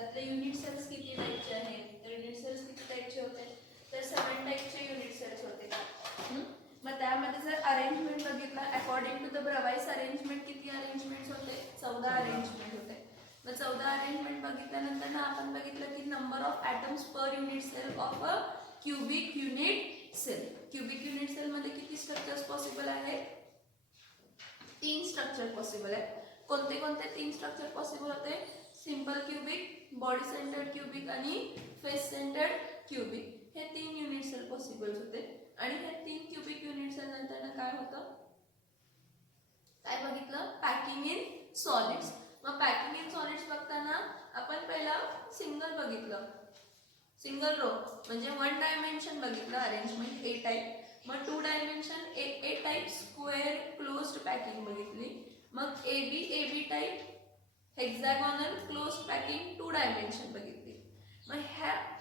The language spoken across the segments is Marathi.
त्यातले युनिट सेल्स किती टाईपचे आहेत, तर युनिट सेल्स किती टाईपचे होते, तर 7 टाईपचे युनिट सेल्स होते. मग त्यामध्ये जर अरेंजमेंट बघितला अकॉर्डिंग टू द ब्रवाइस अरेंजमेंट किती अरेंजमेंट होते, 14 अरेंजमेंट होते. मग 14 अरेंजमेंट बघितल्यानंतर ना आपण बघितलं की number of atoms per unit cell of a cubic unit cell. Cubic unit cell मध्ये किती स्ट्रक्चर्स पॉसिबल आहेत, 3 स्ट्रक्चर पॉसिबल आहेत. कोणते कोणते 3 स्ट्रक्चर पॉसिबल होते, simple cubic, body centred cubic आणि फेस सेंटर्ड क्युबिक. हे 3 युनिट सेल पॉसिबल होते. आणि हे 3 क्युबिक युनिट सेल नंतर काय होतं, काय बघितलं, पॅकिंग इन सॉलिड्स. मग पॅकिंग इन सॉलिड्स बघताना आपण पहिला सिंगल बघितलं, सिंगल रो म्हणजे 1 डायमेन्शन बघितलं अरेंजमेंट ए टाइप. मग 2 dimension A type square closed packing बघितली. मग A B type hexagonal closed packing 2 dimension बघितली. मग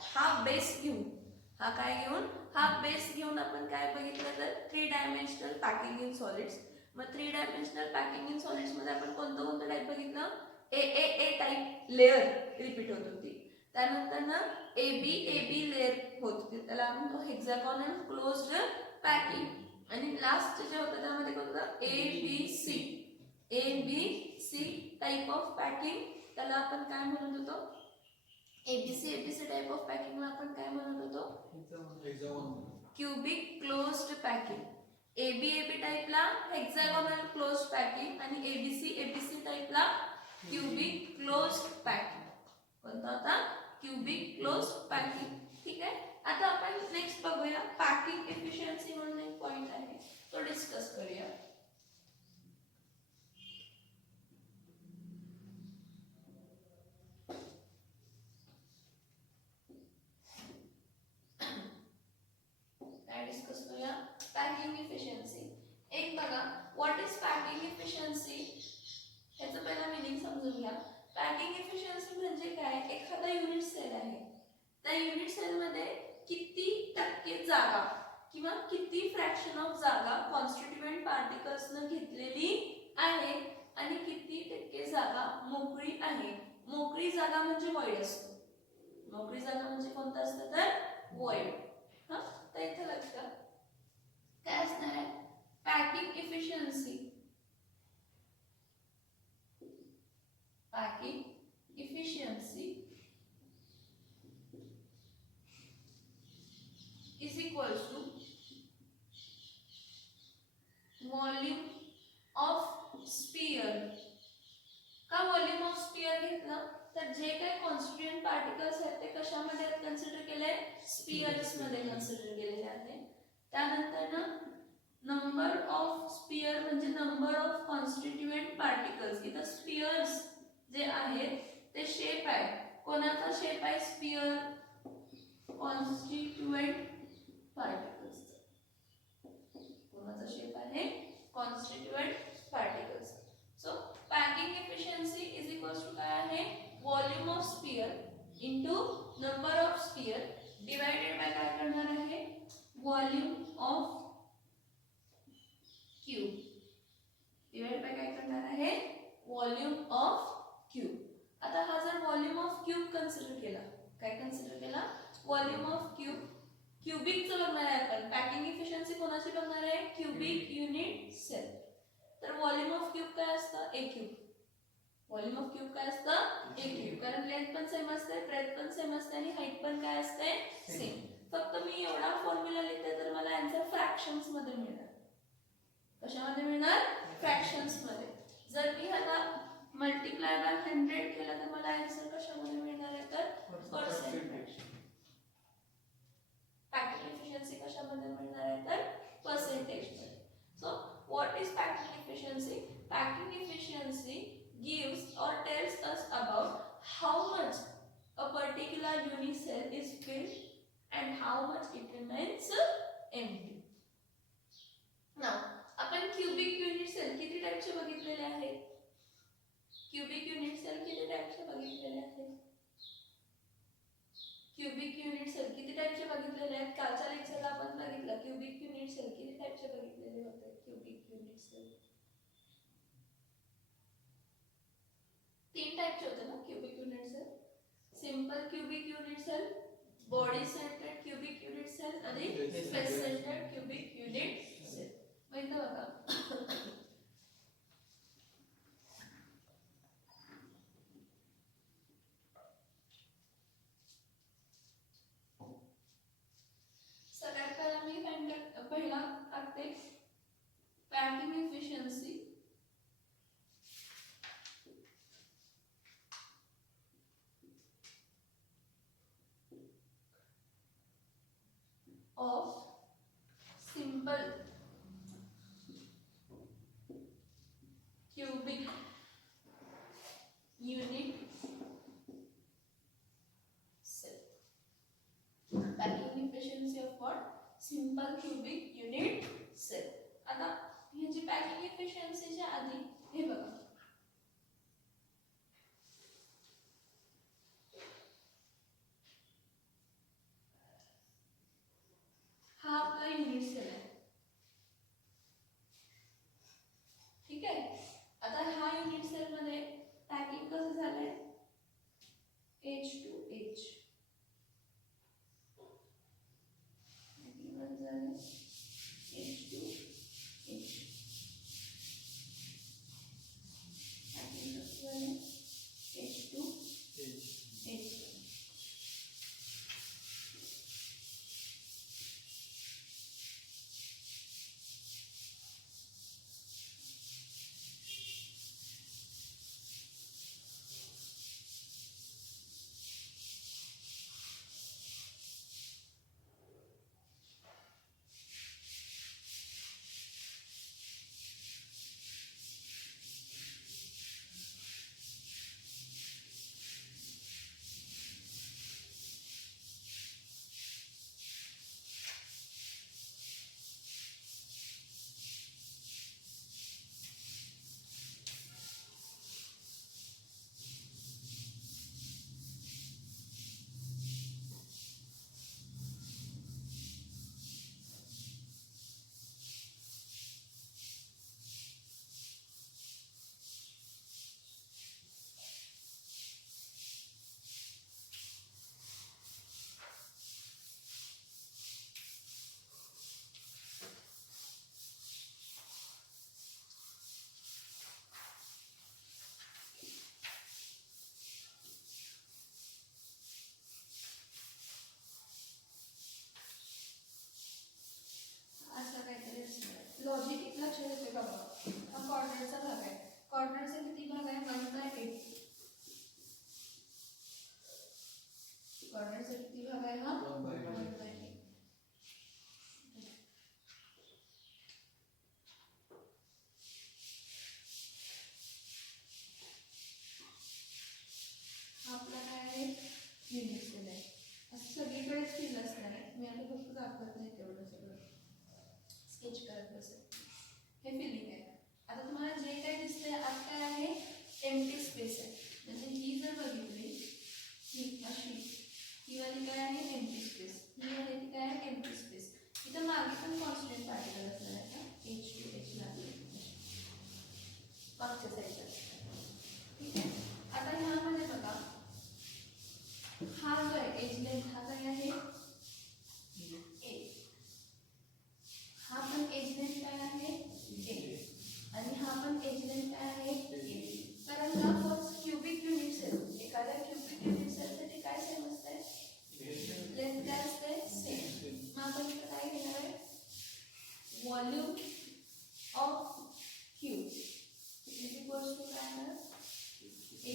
हा बेस घेऊन, हा काय घेऊन, हा बेस घेऊन आपण काय बघितलं तर 3 डायमेन्शनल पॅकिंग इन सॉलिड्स. मग 3 डायमेन्शनल पॅकिंग इन सॉलिड्स मध्ये आपण कोणतं कोणतं टाइप बघितलं, ए टाइप लेअर रिपीट होत होती. त्यानंतर ना ए बी लेअर होत होती, त्याला आपण तो हेक्सागोनल क्लोज्ड पॅकिंग. आणि लास्ट जे होतं त्यामध्ये कोणतं A B C type of packing, त्याला आपण काय म्हणत होतो, एबीसी टाइप ऑफ पॅकिंगला आपण काय म्हणत होतो, क्युबिक क्लोज्ड पॅकिंग. एबी टाइपला हेक्सागोनल क्लोज्ड पॅकिंग आणि एबीसी टाइपला क्युबिक क्लोज्ड पॅकिंग. कोणता होता, क्युबिक क्लोज्ड पॅकिंग. ठीक आहे. आता आपण नेक्स्ट बघूया पॅकिंग एफिशियन्सी म्हणून एक पॉइंट आहे, तो डिस्कस करूया. डिस्कस करूया पॅकिंग इफिशियन्सी. एक बघा, व्हॉट इज पॅकिंग इफिशियन्सी, ह्याचं पहिला मीनिंग समजून घ्या. पॅकिंग इफिशियन्सी म्हणजे काय, एखादा युनिट सेल आहे, त्या युनिट सेल मध्ये किती टक्के जागा किंवा किती फ्रॅक्शन ऑफ जागा कॉन्स्टिट्यूएंट पार्टिकल्सने घेतलेली आहे आणि किती टक्के जागा मोकळी आहे. मोकळी जागा म्हणजे व्हॉइड असतो. मोकळी जागा म्हणजे कोणतं असतं तर व्हॉइड. हा, तर इथे लक्षात काय असणार आहे, packing efficiency, packing efficiency is equals to volume of sphere. का व्हॉल्यूम ऑफ स्फियर घेतला, तर जे काही कॉन्स्टिट्यूएंट पार्टिकल्स आहेत ते कशामध्ये कन्सिडर केले, स्फियर्स मध्ये कन्सिडर केलेले आहेत. त्यानंतर ना नंबर ऑफ स्फियर म्हणजे नंबर ऑफ कॉन्स्टिट्यूएंट पार्टिकल्स. इथं स्फियर्स जे आहेत ते शेप आहे, कोणाचा शेप आहे, स्फियर कॉन्स्टिट्यूएंट पार्टिकल्स. कोणाचा शेप आहे, constituent particles. So packing efficiency is equals to काय आहे, volume of sphere into number of sphere divided by काय करणार आहे, volume of cube. Divide by काय करणार आहे, व्हॉल्यूम ऑफ क्यूब. आता हा जर व्हॉल्यूम ऑफ क्यूब कन्सिडर केला, काय कन्सिडर केला, व्हॉल्यूम ऑफ क्यूब. क्यूबिकचं बघणार आहे आपण, पॅकिंग इफिशियन्सी कोणाची बघणार आहे, क्यूबिक युनिट सेल. तर व्हॉल्यूम ऑफ क्यूब काय असतं, ए क्यूब. व्हॉल्यूम ऑफ क्यूब काय असतं, ए क्यूब. कारण लेंथ पण सेम असते, ब्रेथ पण सेम असते आणि हाईट पण काय असते, सेम. फक्त मी एवढा फॉर्म्युला लिहिते तर मला आन्सर फ्रॅक्शन्स मध्ये मिळणार. कशामध्ये मिळणार, फ्रॅक्शन्स मध्ये. जर मी ह्याला मल्टिप्लाय बाय 100 केलं तर मला आन्सर कशामध्ये मिळणार आहे, तर पर्सेंट. पॅकिंग इफिशियन्सी कशामध्ये मिळणार आहे, तर पर्सेंटेज मध्ये. So what is packing efficiency, packing efficiency gives or tells us about how much a particular unit cell is filled and how much it remains empty. Now आपण क्यूबिक युनिट सेल किती टाइपचे बघितलेले आहेत, क्यूबिक युनिट सेल किती टाइपचे बघितलेले आहेत, क्यूबिक युनिट सेल किती टाइपचे बघितलेले आहेत. कालच्या लेक्चरला आपण बघितलं क्यूबिक युनिट सेल किती टाइपचे बघितलेले होते. क्यूबिक युनिट सेल 3 टाइपचे होते ना cubic unit cell, body centred cubic unit cell आणि space centred cubic unit cell. माहिती बघा. सगळ्यात पहिला मी पहिला टाकते packing efficiency of simple cubic unit cell. Packing efficiency of what? Simple cubic unit cell. आता ह्याची पॅकिंग एफिशियन्सीच्या आधी हे बघा, हा आपला युनिट सेल आहे. ठीक आहे. आता हा युनिट सेल मध्ये पॅकिंग कसं झालंय, H2H पॅकिंग कसं झालंय, H2H पॅकिंग कसं झालंय, H2H. लॉजिक लक्षात येते का बघा. हा कॉर्नरचा भाग आहे. कॉर्नरचा किती भाग आहे, 1/8. कॉर्नरचा किती भाग आहे, हा 1/8. आपला काय आहे, युनिट सेल आहे. असं सगळीकडेच फिल असणार आहे. मी आता फक्त दाखवत नाही, तेवढं सगळं स्केच करत बसेल. हे फिलिंग आहे. आता तुम्हाला जे काही दिसतंय आत काय आहे, एम्प्टी स्पेस आहे. म्हणजे ही जर बघितली, ही अशी, ही वाली काय आहे, एम्प्टी स्पेस. ही आहे ती काय आहे, एम्प्टी स्पेस. इथं मागे पण कॉन्स्टंट पार्टिकल असणार आहे का, H2H लागले मागच्या साईडला. ठीक आहे. आता ह्यामध्ये बघा, हा जो आहे एज लेंथ, हा काय आहे, A. हा पण एज लेंथ काय आहे, A. आणि हा पण एज लेंथ काय आहे, A. कारण का फर्स्ट क्यूबिक युनिट सेल, एखाद्या क्यूबिक युनिट सेलसाठी काय सेम असते, लेंथ काय असते, सेम. मग आपण इथं काय घेणार आहे, volume of cube is equals to काय येणार, A.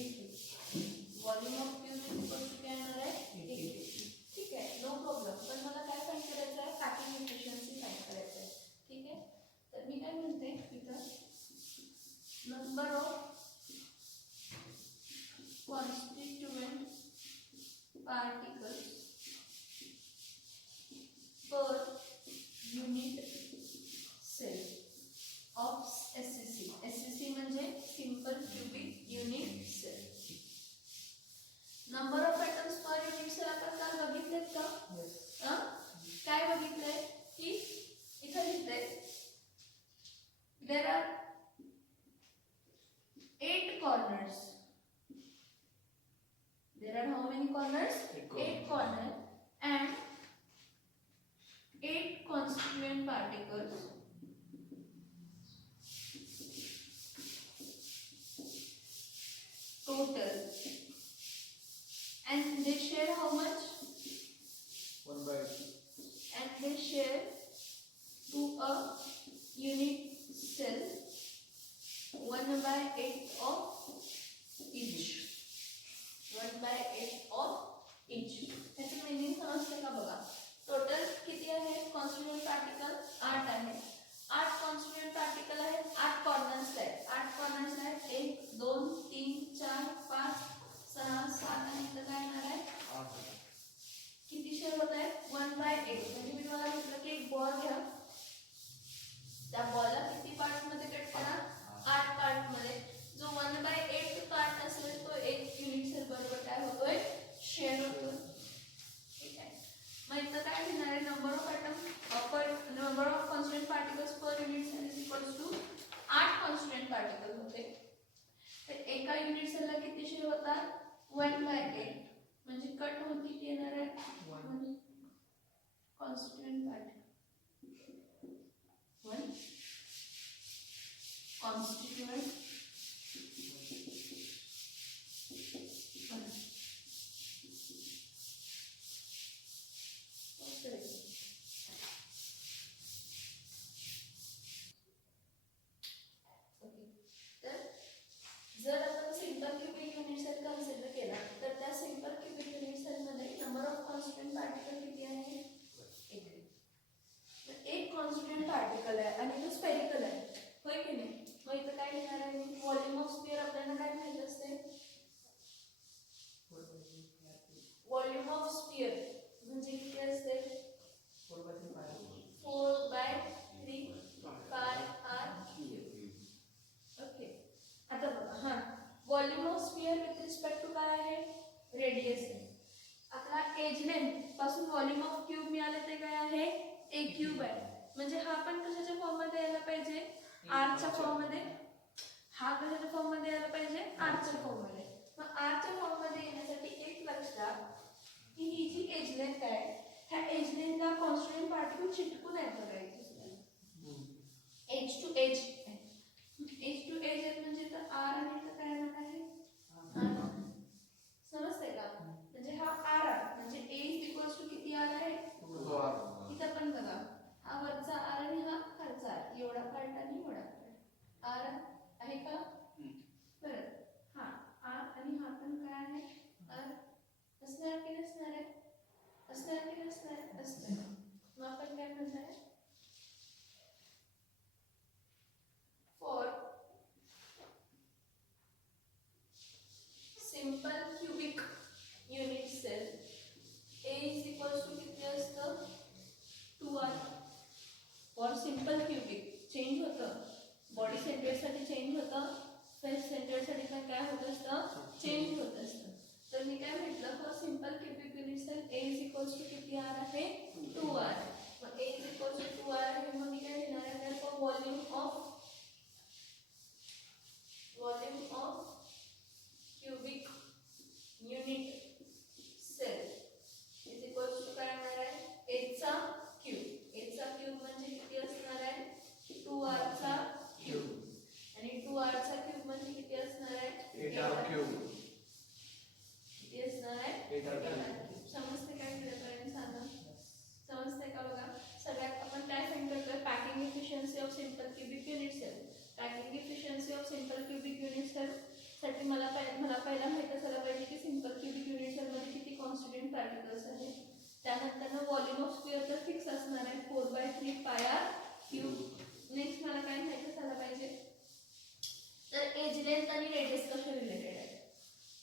Volume of cube is equals to काय येणार आहे, A. ठीक आहे, नो प्रॉब्लेम. पण मला काय फाइंड करायचं आहे, पॅकिंग एफिशियन्सी फाइंड करायचं आहे. ठीक आहे. तर मी काय म्हणते, इथं number of constituent particles per unit cell of SCC. SCC म्हणजे simple cubic unit cell. Number of atoms per unit cell आपण काल बघितलेत का? काय बघितलंय की इथं लिहिलंय there are 8 corners. There are how many corners? 8 corners and they share how much? 1/8. And they share to a unit cell 1/8 of each. 1/8 of each. ह्याचं मिनिंग समजते का बघा. टोटल किती आहे कॉन्स्टिट्यूएंट पार्टिकल? 8 आहे. 8 कॉन्स्टिट्यूएंट पार्टिकल आहेत. 8 कॉर्नर्स आहेत. 8 कॉर्नर्स आहेत. 1 2 3 4 5 6 7 आणि इथं काय येणार आहे? 8. किती शेअर होत आहे? 1/8. म्हणजे मी तुम्हाला म्हटलं की एक बॉल घ्या. त्या बॉलला किती पार्ट मध्ये कट करा? 8 पार्ट मध्ये. जो 1/8 पार्ट असेल तो एक युनिट सेल बरोबर काय होतोय? शेअर होतोय. ठीक आहे. मग इथं काय लिहिणार आहे? Number of constituent particles per unit cell is equals to 8 constituent particle होते. तर एका युनिट सेलला किती शेअर होतात? 1/8. म्हणजे कट होऊन किती येणार आहे? 1 कॉन्स्टिट्यूएंट पार्टिकल. 1 constituent जर आपण simple cubic unit cell consider केला तर त्या सिंपल क्यूबिक युनिट सेल मध्ये नंबर ऑफ कॉन्स्टिट्यूएंट पार्टिकल किती आहे? 1. एक कॉन्स्टिट्यूएंट पार्टिकल आहे आणि तो स्फेरिकल आहे, होय की नाही? मग इथं काय लिहिणार आहे? व्हॉल्यूम ऑफ स्फिअर आपल्याला काय माहिती असते? व्हॉल्यूम ऑफ स्फिअर म्हणजे किती असते? 4/3 पाय r क्यूब. ओके. आता बघा हां, volume of sphere with respect to काय आहे? रेडियस आहे. आपला एज लेंथ पासून व्हॉल्यूम ऑफ क्यूब मिळाले ते काय आहे? a क्यूब आहे. म्हणजे हा पण कशाच्या फॉर्म मध्ये यायला पाहिजे? r च्या फॉर्म मध्ये. हा कशाच्या फॉर्म मध्ये यायला पाहिजे? r च्या फॉर्म मध्ये. मग r च्या फॉर्म मध्ये येण्यासाठी एक लक्षात की ही जी एज लेंथ आहे ह्या एज लेंथला कॉन्स्टिट्यूएंट पार्टिकल चिटकून आहेत बघा इथे. Edge to edge. Edge to edge म्हणजे तर r आणि इथं काय येणार आहे? समजतंय का? म्हणजे हा r आहे म्हणजे a इक्वल्स टू किती r आहे? इथं पण बघा हा वरचा r आणि हा खालचा r. एवढा पार्ट आणि एवढा पार्ट. r आहे का? बरं. हा r आणि हा पण काय आहे? r. असणार की नसणार आहे? असणार की नसणार? असणार. मग आपण काय म्हणणार? For simple cubic unit cell a is equals to किती असतं? 2r. For simple cubic change होतं. बॉडी सेंटरसाठी चेंज होतं. फेस सेंटरसाठी पण काय होत असतं? चेंज होत असतं. तर मी काय म्हटलं? For simple cubic unit cell a is equals to किती r आहे? 2r. मग a is equals to 2r आहे. मग मी काय लिहिणार आहे? For volume of cubic unit cell is equals to काय येणार आहे? a चा क्यूब. a चा क्यूब म्हणजे किती असणार आहे? 2r चा क्यूब. आणि 2r चा क्यूब म्हणजे किती असणार आहे? 8r cube. किती असणार आहे? 8r cube. समजते काय पर्यंत सांगा? समजते का बघा? सगळ्यात आपण काय फाइंड करतोय? Packing efficiency of simple cubic unit cell. Packing efficiency of simple cubic unit cell साठी मला पहिला माहित असायला पाहिजे की सिंपल क्यूबिक युनिट सेल मध्ये किती कॉन्स्टिट्यूएंट पार्टिकल्स आहेत. त्यानंतर व्हॉल्यूम ऑफ स्फिअर तर फिक्स असणार आहे 4/3 पाय r क्यूब. नेक्स्ट मला काय माहित असायला पाहिजे? तर एज लेंथ आणि रेडियस कसे रिलेटेड आहे?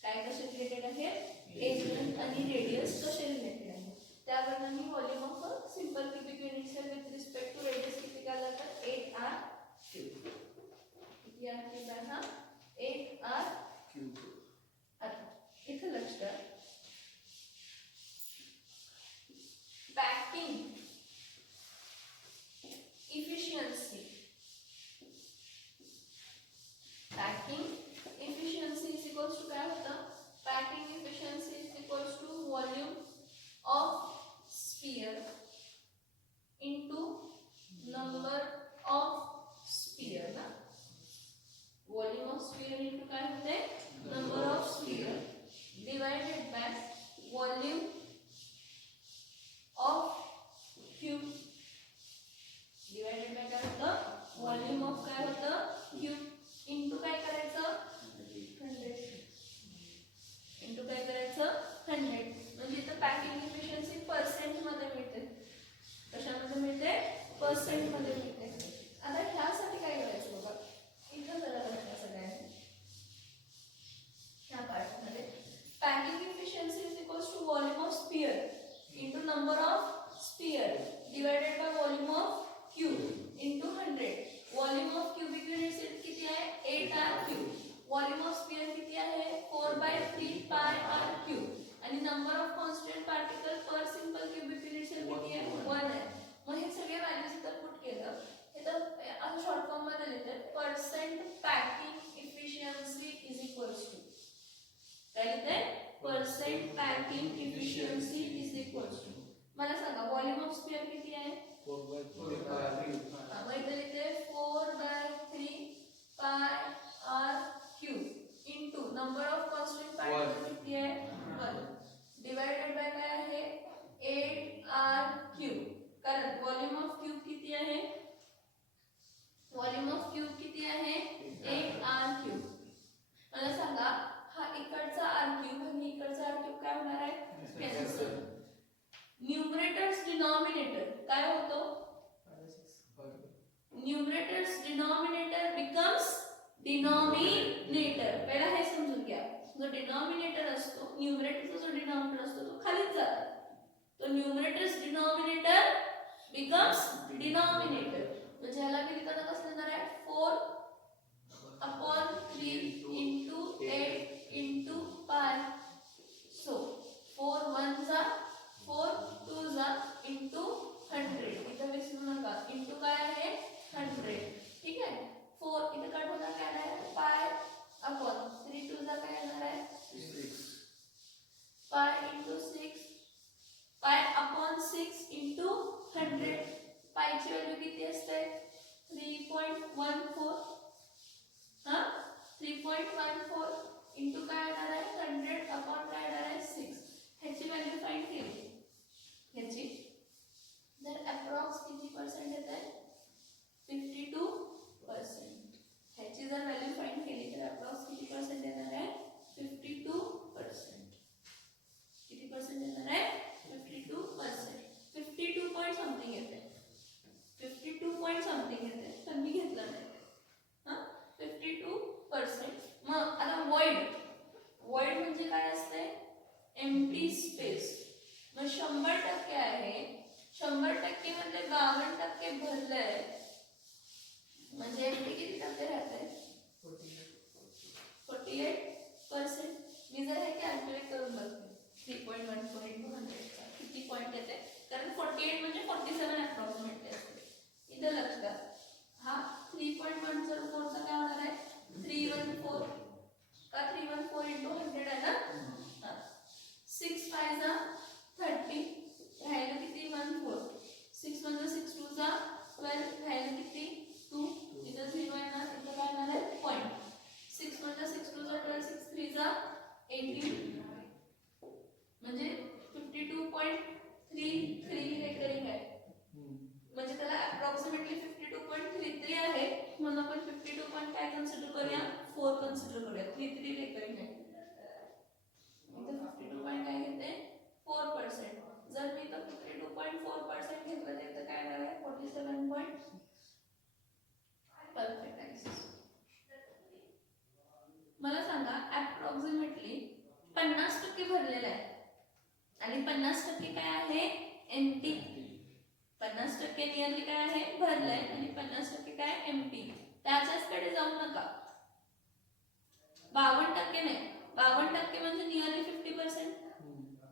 काय कसे रिलेटेड आहे? एज लेंथ आणि रेडियस 100 म्हणजे इथं पॅकिंग इफिशियन्सी पर्सेंट मध्ये मिळते. कशामध्ये मिळते? पर्सेंट मध्ये मिळते. आता ह्यासाठी काय करायचं बघा, इथं जरा बघा सगळ्यांनी ह्या पार्टमध्ये packing efficiency is equals to volume of sphere into number of sphere divided by volume of cube into 100. Volume of cubic unit किती आहे? 8r cube. Volume of sphere किती आहे? 4/3 पाय r क्यूब. आणि number of constant particle per simple cubic unit cell किती आहे? 1 आहे. मग हे सगळे व्हॅल्यूज इथं पुट केलं, इथं असं शॉर्ट फॉर्म मध्ये लिहिलं percent packing efficiency is equals to काय लिहिते? Percent packing efficiency is equals to. मला सांगा व्हॉल्यूम ऑफ स्पियर किती आहे? 4/3 मग इथं लिहिते 4/3 pi r cube into number of constant particle किती आहे? 1 डिवाइडेड बाय काय आहे? 8r cube. कारण व्हॉल्यूम ऑफ क्यूब किती आहे? व्हॉल्यूम ऑफ क्यूब किती आहे? 8r cube. मला सांगा हा इकडचा r क्यूब आणि इकडचा r क्यूब काय होणार आहे? कॅन्सल. न्यूमरेटर्स डिनॉमिनेटर काय होतो? Numerators denominator becomes denominator. पहिला हे समजून घ्या, जो डिनॉमिनेटर असतो न्यूमरेटरचा जो डिनॉमिनेटर असतो तो खालीच जातो. तो न्यूमरेटर्स डिनॉमिनेटर बिकम्स डिनॉमिनेटर. म्हणजे ह्याला मी लिहिताना कसं लिहिणार आहे? 4/3 इंटू 8 इंटू पाय. सो 4 1 जा 4 2 जा इंटू 100. इथं विसरू नका इंटू काय आहे? 100. ठीक आहे. 4 इथं कट होणार काय आहे? पाय अपॉन 3 2 जा काय येणार आहे? 6 pi into 6 pi upon 6 into 100. पायची value किती असते? 3.14. हा 3.14 इंटू काय येणार आहे? 100 अपॉन काय येणार आहे? 6. ह्याची व्हॅल्यू फाइंड केली, ह्याची जर अप्रॉक्स किती पर्सेंट येत आहे? 52%. ह्याची जर व्हॅल्यू फाइंड केली तर अप्रॉक्स किती पर्सेंट येणार आहे? 52%. किती पर्सेंट येणार आहे? 52%. 52 पॉइंट समथिंग येते. 52 पॉइंट समथिंग येते, तर मी घेतलं नाही. हा 52%. मग आता void म्हणजे काय असते? Empty space. मग 100% आहे, 100% मध्ये 52% भरलंय म्हणजे एम्प्टी किती टक्के राहते? 48%. मी जर हे कॅल्क्युलेट करून बघते 3.14 इंटू 100 किती पॉइंट येते, कारण 48 म्हणजे 47 अप्रॉक्सिमेटली असते. इथं लक्ष द्या, हा 3.14 चा काय होणार आहे? 314 का 314 इंटू 100 आहे ना. 6 5 जा 30 राहिलं किती? 14. 6 म्हणजे 6 2 जा 12 राहिलं किती? 2. इथं 0 येणार, इथं काय येणार आहे? पॉइंट. 6 म्हणजे 6 2 जा 12 6 3 जा 18 म्हणजे 52.33 रेकरिंग आहे. म्हणजे त्याला अप्रॉक्सिमेटली 52.33 आहे, म्हणून आपण 52 पॉइंट काय कन्सिडर करूया? 4 कन्सिडर करूया. 33 रेकरिंग आहे. इथं 52 पॉइंट काय घेते? 4%. जर मी इथं 52.4% घेतलं तर इथं काय येणार आहे? 47 पॉइंट. परफेक्ट आहे. मला सांगा अप्रॉक्सिमेटली 50% भरलेलं आहे आणि 50% काय आहे? एम्प्टी. 50% नियरली काय आहे? भरलंय आणि 50% काय? एम्प्टी. त्याच्याचकडे जाऊ नका. 52% नाही, 52% म्हणजे नियरली 50%.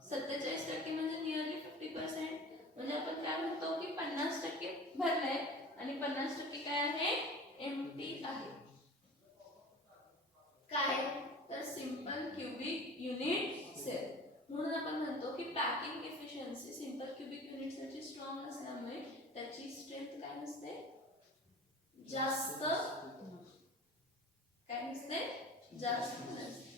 47% म्हणजे नियरली 50%. म्हणजे आपण काय म्हणतो की 50% भरलंय आणि 50% काय आहे? एम्प्टी आहे. काय? तर सिंपल क्यूबिक युनिट सेल. म्हणून आपण म्हणतो की packing efficiency simple cubic unit सेलची स्ट्रॉंग असल्यामुळे त्याची स्ट्रेंथ काय नसते? जास्त काय नसते? जास्त नसते.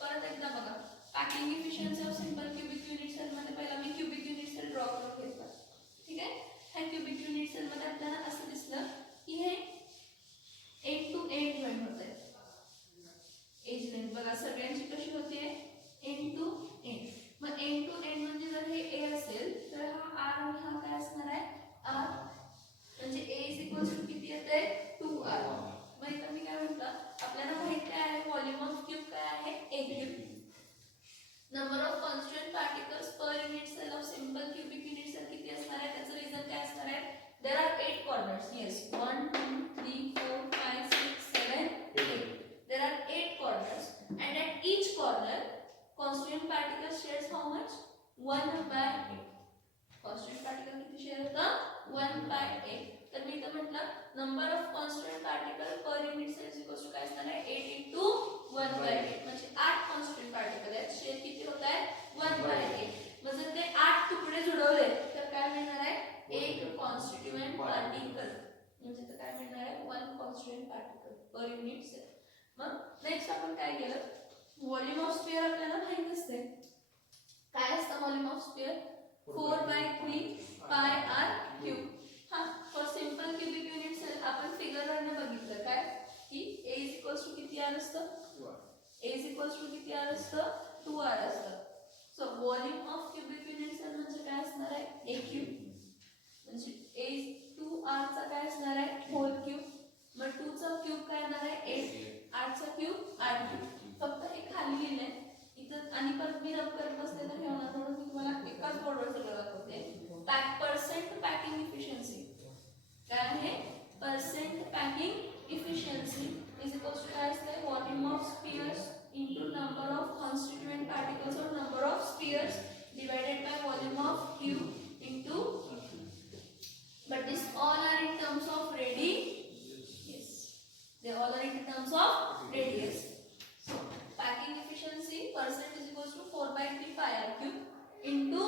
परत एकदा बघा, packing efficiency of simple cubic unit cell मध्ये पहिला मी क्यूबिक युनिट सेल ड्रॉ करून घेतला. ठीक आहे. ह्या क्यूबिक युनिट सेल मध्ये आपल्याला असं दिसलं की हे 8 to 8 जॉईंट होत आहे. एज लेंथ बघा सगळ्यांची कशी होते? 8 to 8. मग हाऊ मच 1/8. कॉन्स्टंट पार्टिकल किती शेअर होतं 1/8. तर मी इथं म्हटलं number of constant particle per unit cell equals to काय असणार आहे 8 into 1/8 म्हणजे 8 कॉन्स्टंट पार्टिकल आहेत. शेअर किती होत आहे 1/8. मग जर ते 8 तुकडे जुळवले तर काय मिळणार आहे एक कॉन्स्टिट्यूएंट पार्टिकल. म्हणजे तर काय मिळणार आहे 1 constituent particle per unit cell. मग नेक्स्ट आपण काय केलं व्हॉल्यूम ऑफ स्फियर आपल्याला माहित असते. काय असतं volume of sphere 4/3 pi r cube. हा for simple cubic unit cell आपण फिगर वरने बघितलं काय की a is equals to किती r असतं a is equals to किती r असतं 2r असतं. So volume of cubic unit cell म्हणजे काय असणार आहे a क्यूब म्हणजे a 2r चा काय असणार आहे होल क्यूब. मग 2 चा क्यूब काय येणार आहे 8 8 चा क्यूब 8 क्यूब. फक्त हे खाली लिहिलंय इथं आणि परत मी रब करत बसले तर हे होणार म्हणून मी तुम्हाला एकाच बोर्डवर सगळं दाखवते. पर्सेंट पॅकिंग इफिशियन्सी काय आहे percent packing efficiency is equals to काय असते volume of spheres into number of constituent particles or number of spheres divided by volume of cube into, but this all are in terms of radius. Yes, they all are in terms of radius. So packing efficiency percent is equals to 4/3 pi r cube into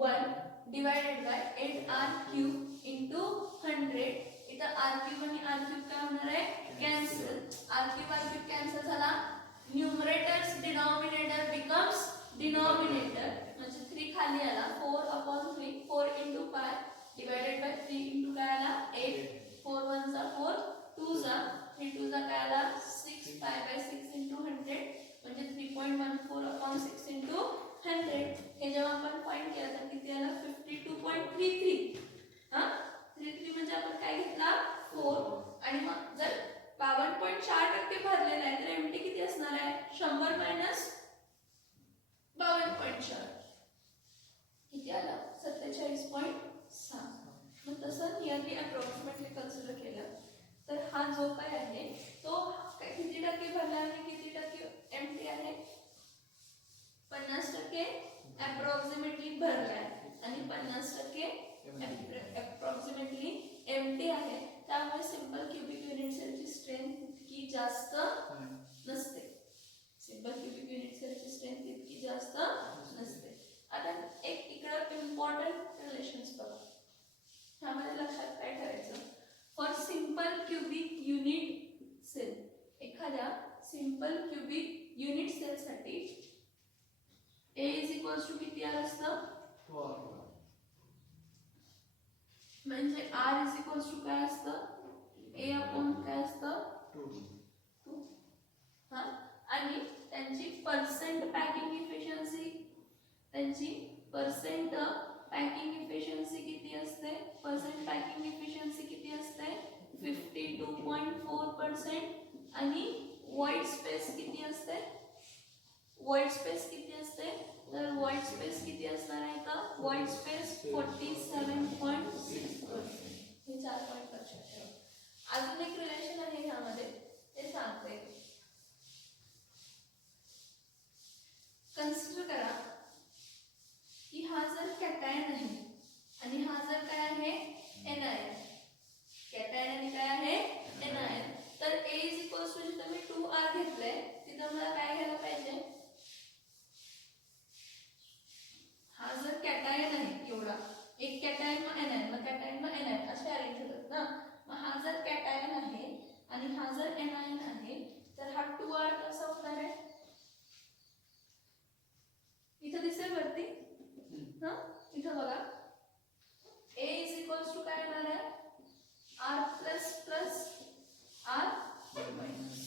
1 divided by 8 r cube into 100. इथं r cube आणि r cube काय होणार आहे कॅन्सल. r cube कॅन्सल झाला. न्यूमरेटर्स डिनॉमिनेटर बिकम्स डिनॉमिनेटर म्हणजे 3 खाली आला 4/3 4 into pi divided by 3 into काय आला 8 4 1 चा 4 2 चा 3 2 चा काय आला 6 pi/6 into 100 म्हणजे 3.14/6 into 100. हे जेव्हा आपण पॉइंट केला तर किती आला 52.33. हा 33 म्हणजे आपण काय घेतला 4 आणि मग जर 52.4% भरलेला आहे तर एमटी किती असणार आहे 100 मायनस 52.4 किती आला 47.6. मग तसं नियरली अप्रॉक्सिमेटली कन्सिडर केलं तर हा जो काय आहे तो काय किती टक्के भरला आहे किती टक्के एमटी आहे 50% अप्रॉक्सिमेटली भरला आहे आणि 50% अप्रॉक्सिमेटली एमटी आहे. त्यामुळे सिंपल क्यूबिक युनिट सेलची स्ट्रेंथ इतकी जास्त नसते. सिंपल क्यूबिक युनिट सेलची स्ट्रेंथ इतकी जास्त नसते. आता एक इकडे इम्पॉर्टंट रिलेशन्स बघा. त्यामध्ये लक्षात काय ठेवायचं for simple cubic unit cell एखाद्या सिंपल क्यूबिक युनिट सेल साठी a इज इक्वल्स टू किती r असतं म्हणजे r इज इक्वल्स टू काय असतं a अपॉन काय असतं 2. हा आणि त्यांची पर्सेंट पॅकिंग इफिशियन्सी किती असते पर्सेंट पॅकिंग इफिशियन्सी किती असते 52.4% आणि व्हाईट स्पेस किती असते तर व्हाईट स्पेस किती असणार आहे का व्हाईट स्पेस 47.6%. हे 4 पॉइंट लक्षात ठेवा. अजून एक रिलेशन आहे ह्यामध्ये ते सांगते. कन्सिडर करा की हा जर कॅटायन आहे आणि हा जर काय आहे एनायन. कॅटायन आणि काय आहे एनायन. तर a इज इक्वल्स टू जिथं मी 2r घेतलंय तिथं मला काय घ्यायला पाहिजे हा जर कॅटायन आहे एवढा एक कॅटायन मग एनायन असे अरेंज होतात ना. मग हा जर कॅटायन आहे आणि हा जर एनायन आहे तर हा 2r कसा होणार आहे इथं दिसेल वरती हा इथं बघा a इज इक्वल्स टू काय येणार आहे r plus plus r minus.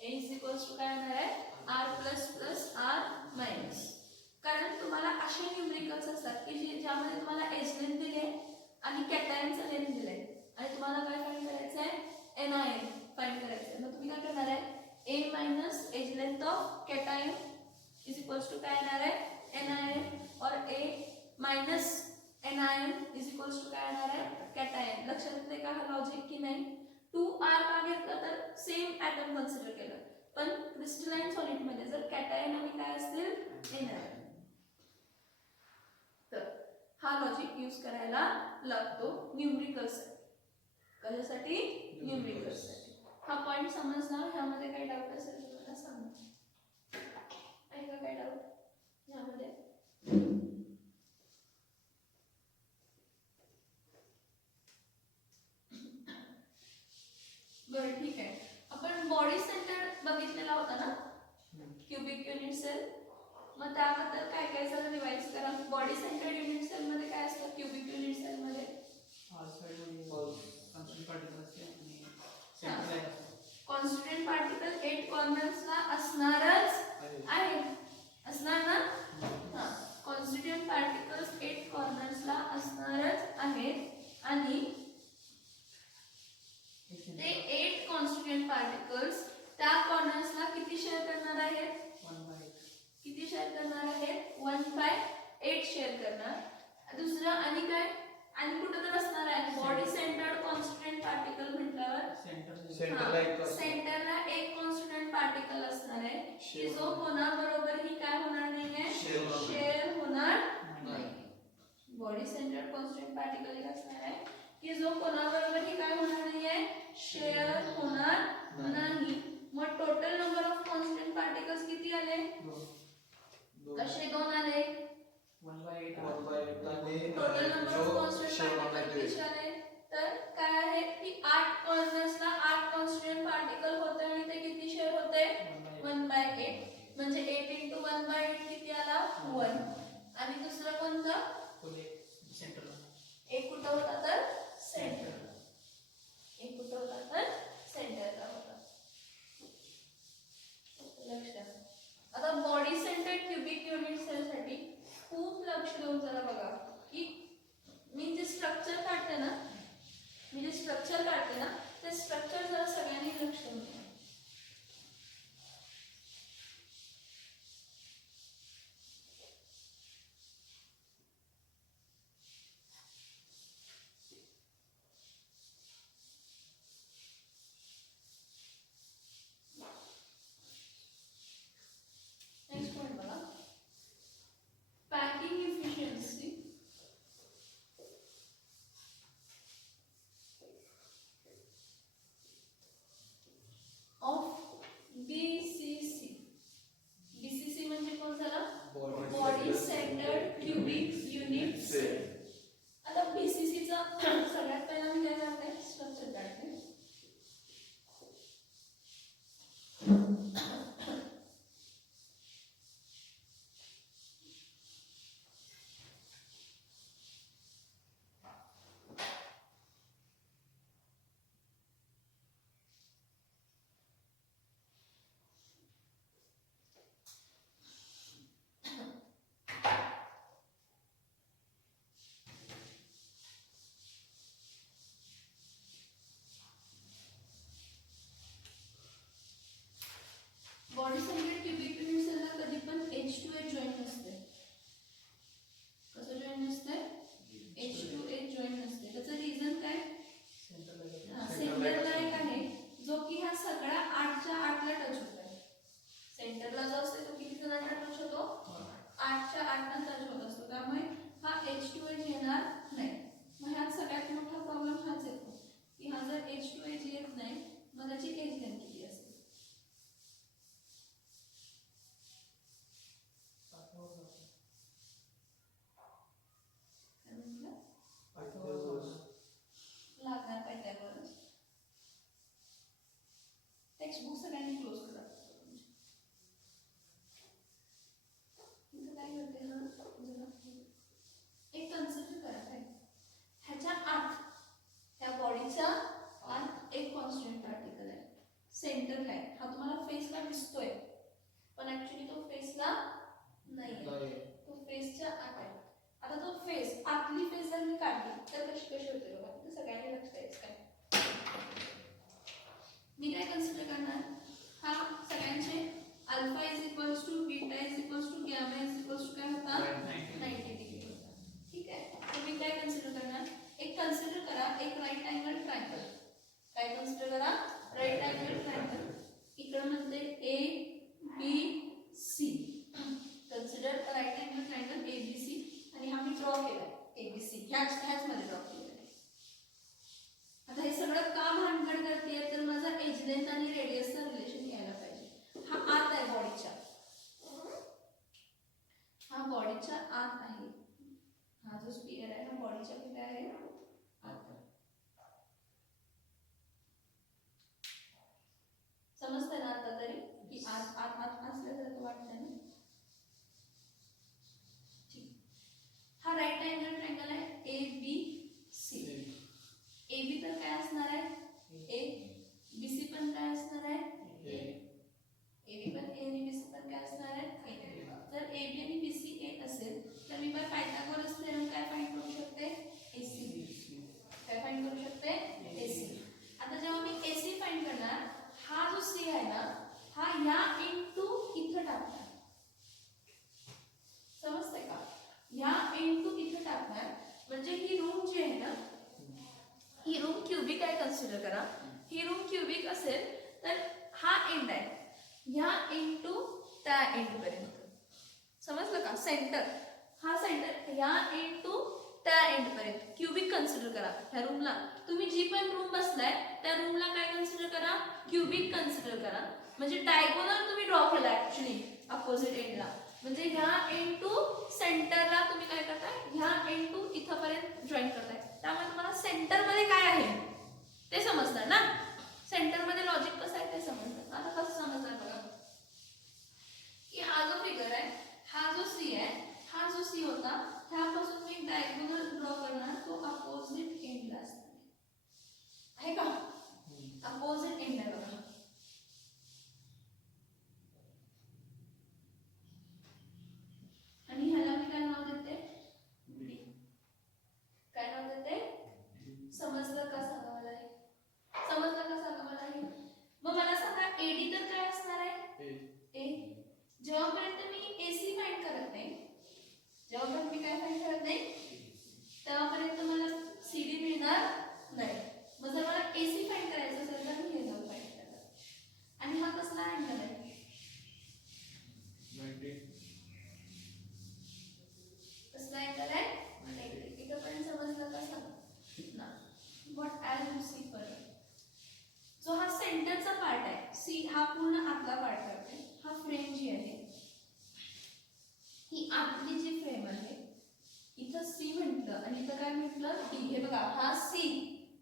a is equals to काय येणार आहे r plus plus r minus. कारण तुम्हाला असे न्यूमरिकल्स असतात की ज्यामध्ये तुम्हाला एज लेंथ दिले आणि कॅटायनचा लेंथ दिले आणि तुम्हाला काय फाइंड करायचं आहे एनायन फाइंड करायचं आहे. मग तुम्ही काय करणार आहे a minus edge length of cation is equals to काय येणार आहे एनायन और a minus anion is equals to काय येणार आहे कॅटायन. लक्षात येते का हा लॉजिक की नाही. 2r का घेतलं तर सेम ॲटम कन्सिडर केलं पण क्रिस्टलाइन सॉलिड मध्ये जर कॅटायन आणि काय असतील यूज करायला लागतो न्यूमरिकलसाठी. कशासाठी? न्यूमरिकलसाठी. हा पॉइंट समजला? ह्यामध्ये काही डाऊट असेल तर मला सांगा. आहे का काही डाऊट ह्यामध्ये? बरं ठीक आहे. आपण बॉडी सेंटर्ड बघितलेला होता ना क्युबिक युनिट सेल. मग त्याबद्दल काय काय जरा रिवाइज करा. बॉडी सेंटर्ड युनिट सेल मध्ये काय असतं? क्युबिक युनिट सेल मध्ये कॉन्स्टंट पार्टिकल 8 कॉर्नर्सला असणारच आहे. असणार ना? हा, कॉन्स्टंट पार्टिकल्स 8 कॉर्नर्सला असणारच आहेत आणि ते 8 कॉन्स्टंट पार्टिकल्स त्या कॉर्नर्सला किती शेअर करणार आहेत? किती शेअर करणार आहेत? 1/8 शेअर करणार. दुसरं आणि काय? आणि कुठं तर असणार आहे बॉडी सेंटर्ड कॉन्स्टंट पार्टिकल म्हटल्यावर सेंटरला एक कॉन्स्टंट पार्टिकल असणार आहे की जो कोणाबरोबर ही काय होणार नाहीये? शेअर होणार नाही. बॉडी सेंटर्ड कॉन्स्टंट पार्टिकल एक असणार आहे की जो कोणाबरोबर ही काय होणार नाहीये? शेअर होणार नाही. मग total number of constant particles किती आले? कसे 2 आले? 1/8 total number of constant particle किती आले? तर काय आहे की 8 कॉर्नर्सला 8 कॉन्स्टंट पार्टिकल होते आणि ते किती शेअर होते? 1/8. म्हणजे 8 × 1/8 किती आला? 1. आणि दुसरं कोणतं? एक कुठं होता तर सेंटरला. एक कुठं होता तर सेंटरला होता. लक्षात. आता body centred cubic unit cell साठी खूप लक्ष देऊन जरा बघा की मी जे स्ट्रक्चर काढते ना ते स्ट्रक्चर जरा सगळ्यांनी लक्ष देऊन बघा. नेक्स्ट पॉइंट बघा. Packing efficiency of BCC. BCC म्हणजे कोण झाला? Body centred cubic unit cell. आता BCC चा सगळ्यात पहिला मी काय करते? स्ट्रक्चर काढते. बॉडी सेंटर्ड क्युबिक युनिट सेलला कधी पण H2H जॉईंट नसते. कसं जॉईंट नसते? H2H जॉईंट नसते. त्याचं रिझन काय? सेंटरला एक आहे जो की ह्या सगळ्या 8च्या 8ला टच होत आहे. सेंटरला जो असतो तो किती जणांना टच होतो? 8च्या 8ला टच होत असतो. त्यामुळे हा H2H येणार नाही. मग ह्यात सगळ्यात मोठा प्रॉब्लेम हाच येतो की हा जर H2H येत नाही मग त्याची एज लेंथ किती असेल? लागणार पाहिजे. टेक्स्ट बुक सगळ्यांनी क्लोज करा. इथं काय करते ना, एक कन्सेप्ट बॉडीच्या किती आहे समजतंय ना आता तरी की आत आत आत असल्यासारखं वाटतंय ना ठीक हा राईट अँगल ट्रायंगल आहे ए बी सी ए बी तर काय असणार आहे ए बी सी पण काय असणार आहे ए बी पण ए आणि बी सी पण काय असणार आहे ए जर ए बी आणि बी सी ए असेल तर मी बाय पायथागोरस थेरम काय फाइंड करू शकते एसी काय फाइंड करू शकते एसी आता जेव्हा मी एसी फाइंड करणार हा जो सी आहे ना हा या इनटू इथं टाकणार समजतंय का या इनटू इथं टाकणार म्हणजे ही रूम जी आहे ना ही रूम क्यूबिक आहे कन्सिडर करा ही रूम क्यूबिक असेल तर हा एंड आहे या इनटू त्या एंड पर्यंत समजलं का सेंटर हा सेंटर या इनटू त्या एंड पर्यंत क्यूबिक कन्सिडर करा ह्या रूमला तुम्ही जी पण रूम बसलाय त्या रूमला काय कन्सिडर करा क्यूबिक कन्सिडर करा म्हणजे डायगोनल तुम्ही ड्रॉ केला ऍक्च्युली अपोजिट एंडला म्हणजे ह्या एंड टू सेंटरला तुम्ही काय करताय ह्या एंड टू इथं पर्यंत जॉईन करताय त्यामुळे तुम्हाला सेंटर मध्ये काय आहे ते समजणार ना सेंटर मध्ये लॉजिक कसं आहे ते समजणार आता कसं समजणार बघा की हा जो फिगर आहे हा जो सी आहे हा जो सी होता ह्यापासून मी डायगोनल ड्रॉ करणार तो अपोजिट एंडला असणार आहे का अपोजिट एंड आहे बघा आणि ह्याला मी काय नाव देते डी काय नाव देते समजलं का सांगा मला हे समजलं का सांगा मला हे मग मला सांगा एडी तर काय असणार आहे ए जेव्हापर्यंत मी एसी फाइंड करत नाही जेव्हापर्यंत मी काय फाइंड करत नाही तेव्हापर्यंत मला सीडी मिळणार नाही मग जर मला एसी फाइंड करायचं असेल तर मी हे जाऊन फाइंड करणार आणि हा कसला अँगल आहे 90 कसला अँगल आहे 90 इथपर्यंत समजलं का सांगा ना what as you see further जो हा सेंटरचा पार्ट आहे सी हा पूर्ण आतला पार्ट करते हा फ्रेम जी आहे ही आतली जी फ्रेम आहे इथं सी म्हटलं आणि इथं काय म्हटलं डी हे बघा हा सी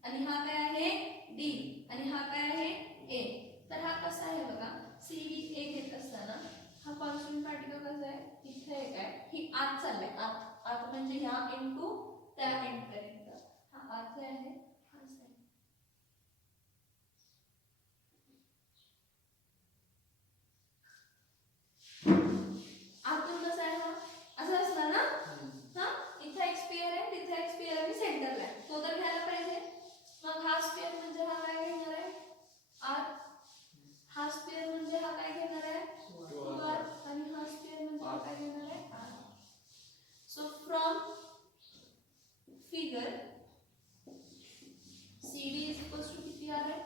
आणि हा काय आहे डी आणि हा काय आहे ए तर हा कसा आहे बघा सी डी ए घेत असताना हा कॉन्स्टंट पार्टिकल कसा आहे इथे एक आहे ही आत चाललाय आत आत म्हणजे ह्या इनटू त्या एंड पर्यंत हा आत आहे हा आहे आतून कसा आहे हा असं असणार ना हा इथे एक स्फिअर आहे तिथे एक स्फिअर आहे सेंटरला आहे तो तर घ्यायला पाहिजे मग हा स्फिअर म्हणजे हा काय घेणार आहे आर हा स्फिअर म्हणजे हा काय घेणार आहे आर आणि हा स्फिअर म्हणजे हा काय घेणार आहे are so from figure CD is equals to किती आर आहे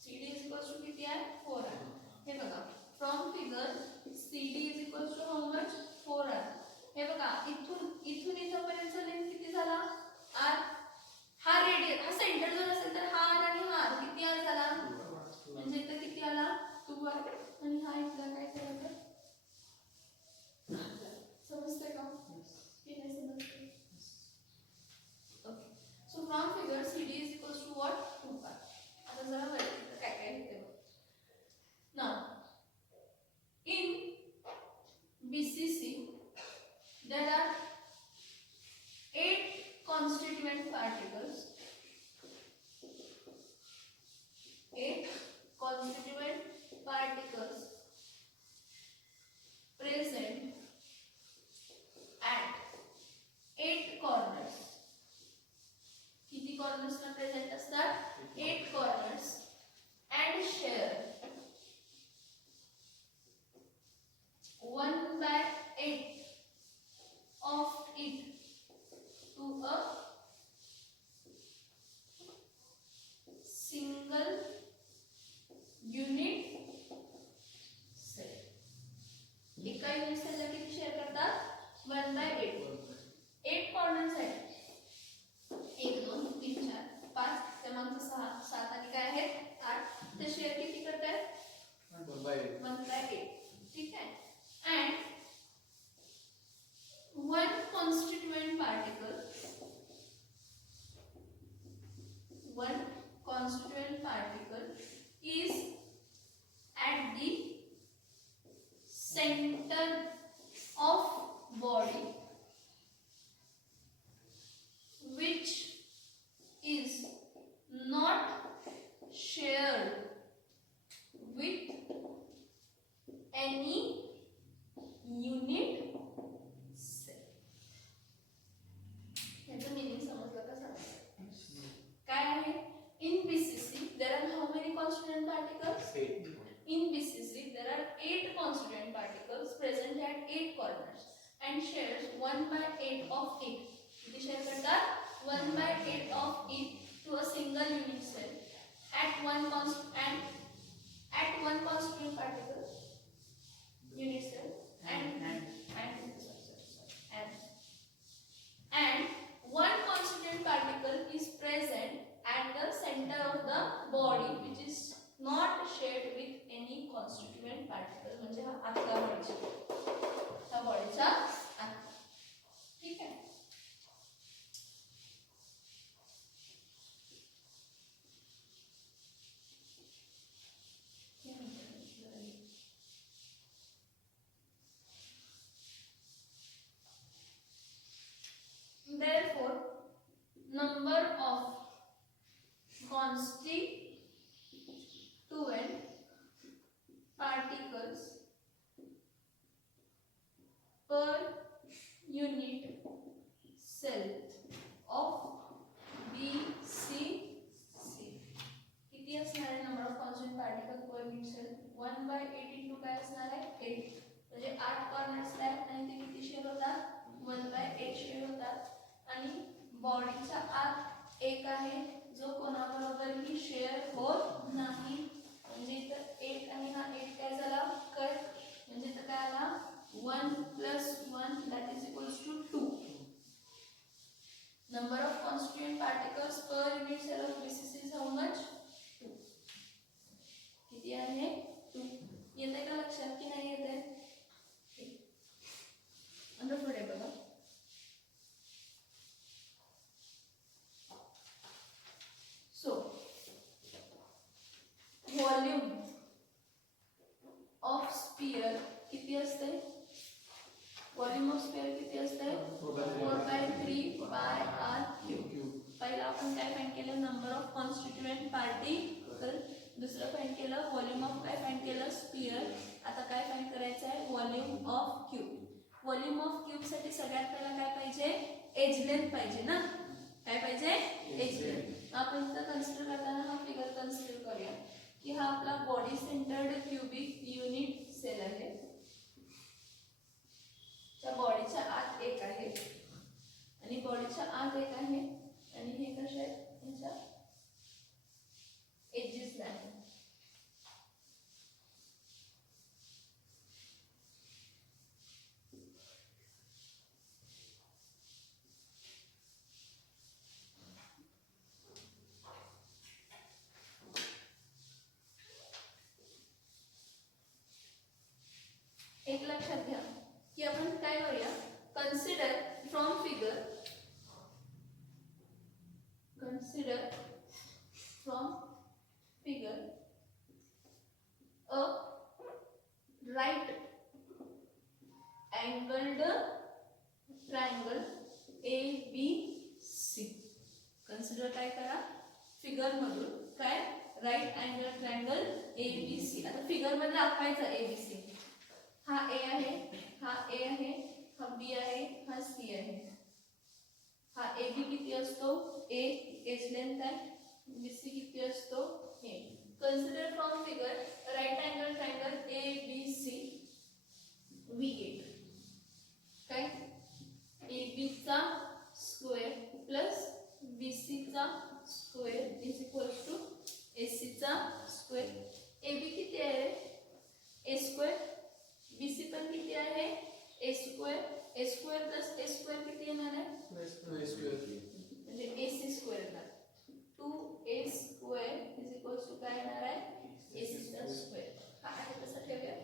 CD is equals to किती आहे 4 आहे हे बघा from figure CD is equals to how much 4 आहे हे बघा इथून इथपर्यंत लेंथ किती झाला r हा रेडियस हा सेंटर जर असेल तर हा r आणि हा r किती r झाला म्हणजे इथे किती आला 2r आणि हा इथला काय झाला तर समजते का की नाही समजते okay so from figure CD is equals to what 2r आता जरा वरती काय काय लिहिते बघ now in BCC there are 8 constituent particles 8 constituent particles present at 8 corners किती corners ला present असतात 8 corners and share 1/8 of it to a single unit cell. एका युनिट सेलला किती शेअर करतात 1/8 8 कॉर्नर्स आहेत 1 2 3 4 5 क्रमांक 6 7 आणि काय आहेत 8 ते शेअर किती करतात 1/8 ठीक आहे and one constituent center of body which is not shared with any unit cell. याचं meaning समजलं का सांगा? काय आहे? In BCC there are how many constituent particles? 8. In BCC there are 8 constituent particles present at 8 corners and shares 1/8 of it. किती शेअर करतात? 1/8 of it to a single unit cell at one constituent particle unit cell and one constituent particle is present at the center of the body which is not shared with any constituent particle. म्हणजे हा आतला बॉडीचा बॉडीचा आत. ठीक आहे. Therefore, number of constituent particles per unit cell of BCC किती असणार आहे? number of constituent particles per unit cell 1/8 into काय असणार आहे? 8. म्हणजे 8 कॉर्नर्स आहेत आणि ते किती शेअर होतात? 1/8 शेअर होतात. आणि बॉडीच्या आत एक आहे जो कोणाबरोबरही शेअर होत नाही. म्हणजे इथं 8 आणि हा 8 काय झाला? कट. म्हणजे इथं काय आला? 1 + 1 that is equals to 2. Number of constituent particles per unit cell of BCC is how much? 2. किती आहे? 2. येते का लक्षात की नाही येते? अंडर पुढे बघा. So, volume of sphere किती असते? Volume of sphere किती असते? 4/3 pi r cube. पहिला आपण काय फाइंड केलं? Number of constituent particle. दुसरं फाइंड केलं व्हॉल्यूम ऑफ काय फाइंड केलं? स्फियर. आता काय फाइंड करायचं आहे? Volume of cube. Volume of cube साठी सगळ्यात पहिला काय पाहिजे? एज लेंथ पाहिजे ना. काय पाहिजे? Edge length. आपण इथं कन्सिडर करताना हा फिगर कन्सिडर करूया की हा आपला body centred cubic unit cell आहे. त्या बॉडीच्या आत एक आहे आणि बॉडीच्या आत एक आहे आणि हे कशा आहेत? ह्याच्या एजेस आहे. एक लक्षात घ्या की आपण काय करूया? Consider from figure a right angled triangle ABC. Consider काय करा? फिगर मधून काय? Right angle triangle ABC. आता फिगर मध्ये दाखवायचा ABC. हा A आहे, हा A आहे, हा B आहे, हा C आहे. हा AB किती असतो? A एज लेंथ आहे. BC किती असतो? A. Consider from figure right angle triangle ABC. We get काय? AB चा स्क्वेअर प्लस BC चा square is equals to AC चा स्क्वेअर. AB किती आहे? A square. BC पण किती आहे? A square. A square plus A square किती येणार आहे? म्हणजे AC स्क्वेअर ला 2A square is equals to काय येणार आहे? AC चा स्क्वेअर. हा आहे तसा ठेवूया.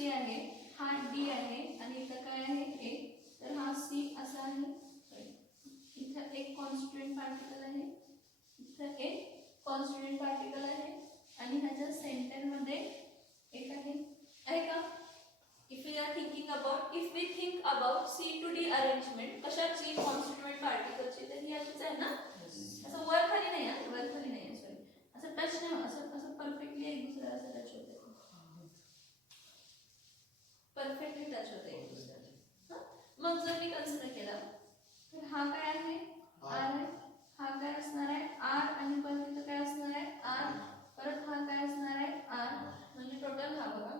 C आहे, हा D आहे आणि इथं काय आहे A. तर हा C असा आहे. इथं एक कॉन्स्टंट पार्टिकल आहे, इथं एक कॉन्स्टंट पार्टिकल आहे आणि ह्याच्या सेंटर मध्ये एक आहे का? If we think about C to D arrangement कशाची, कॉन्स्टिट्यूएंट पार्टिकलची, तर ही अशीच आहे ना, असं वर खाली नाही आहे, वर खाली नाही आहे, सॉरी, असं टच नाही, असं असं परफेक्टली एक दुसऱ्याला असं टच होते, परफेक्टली टच होते एक दुसऱ्याला. मग जर मी कन्सिडर केला तर हा काय आहे, R आहे, हा काय असणार आहे R, आणि परत इथं काय असणार आहे R, परत हा काय असणार आहे R, म्हणजे टोटल हा बघा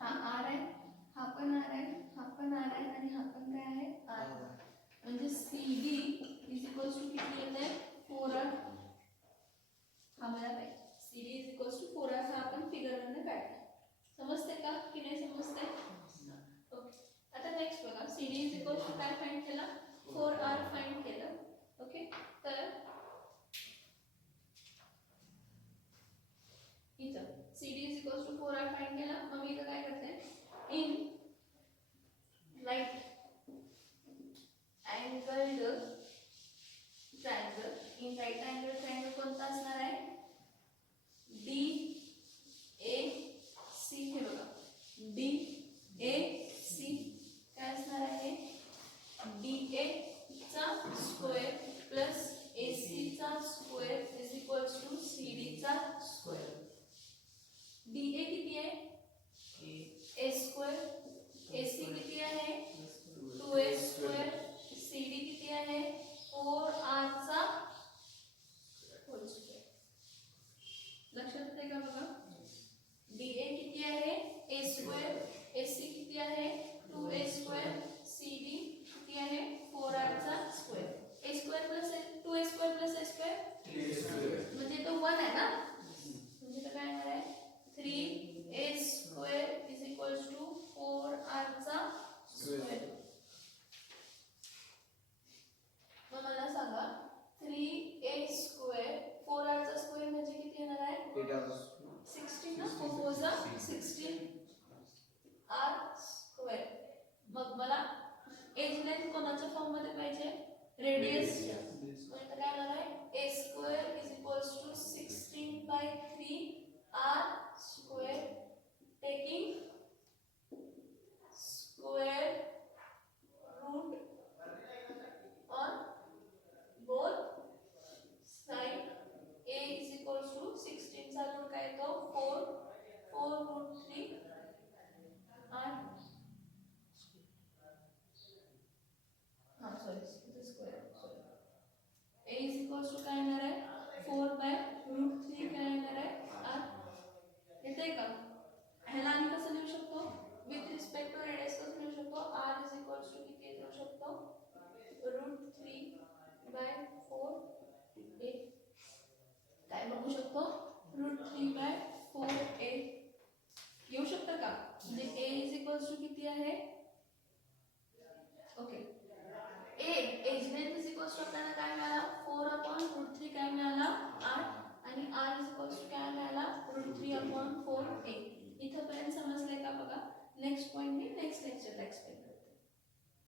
हा R आहे, हा पण R आहे, हा पण R आहे आणि हा पण काय आहे R. म्हणजे CD इज इक्वल्स टू किती येते 4R. हा मला पाहिजे CD is equals to 4R. हा आपण फिगर मध्ये काढला. समजते का की नाही समजते? ओके. आता नेक्स्ट बघा, CD इज इक्वल्स टू काय फाइंड केला, 4R फाइंड केलं. ओके, तर इथं CD is equals to 4R find केला. मग मी इथं काय करते, in right angled triangle, in right angle triangle कोणता असणार आहे, DAC. हे बघा DAC काय असणार आहे, DA चा स्क्वेअर प्लस AC चा square is equals to CD चा स्क्वेअर. DA किती आहे A स्क्वेअर, AC किती आहे 2A स्क्वेअर, CD किती आहे 4R चा होल स्क्वेअर. लक्षात येते का बघा, DA किती आहे A स्क्वेअर, AC किती आहे 2A स्क्वेअर, CD किती आहे 4R चा square. A square plus 2A square plus A square म्हणजे तो 1 आहे ना, म्हणजे तो काय येणार आहे 3A square is equals to 4R चा स्क्वेअर. मग मला सांगा 3A स्क्वेअर 4R चा स्क्वेअर म्हणजे किती येणार आहे 16 ना, 4 4 जा 16 R स्क्वेअर. मग मला एज लेंथ कोणाच्या फॉर्म मध्ये पाहिजे, रेडियस. म्हणजे काय येणार आहे A square is equals to 16/3R square, taking square root on both side. A is equals to 16 चा रूट काय येतो 4, 4 root 3 R. Sorry square, sorry. A is equals to काय येणार आहे 4/√3 काय येणार आहे R. येते का? ह्याला आम्ही कसं लिहू शकतो, विथ रिस्पेक्ट टू रेडियस कसं लिहू शकतो, R इज इक्वल्स टू किती लिहू शकतो √3/4A. काय बघू शकतो √3/4A येऊ शकतं का, म्हणजे A इज इक्वल्स टू किती आहे, okay, edge length is equals to आपल्याला काय मिळाला 4/√3 काय मिळाला 8 आणि R इज इक्वल्स टू काय मिळाला √3/4A. इथपर्यंत समजलंय का बघा. नेक्स्ट पॉइंट मी नेक्स्ट लेक्चरला एक्सप्लेन करते.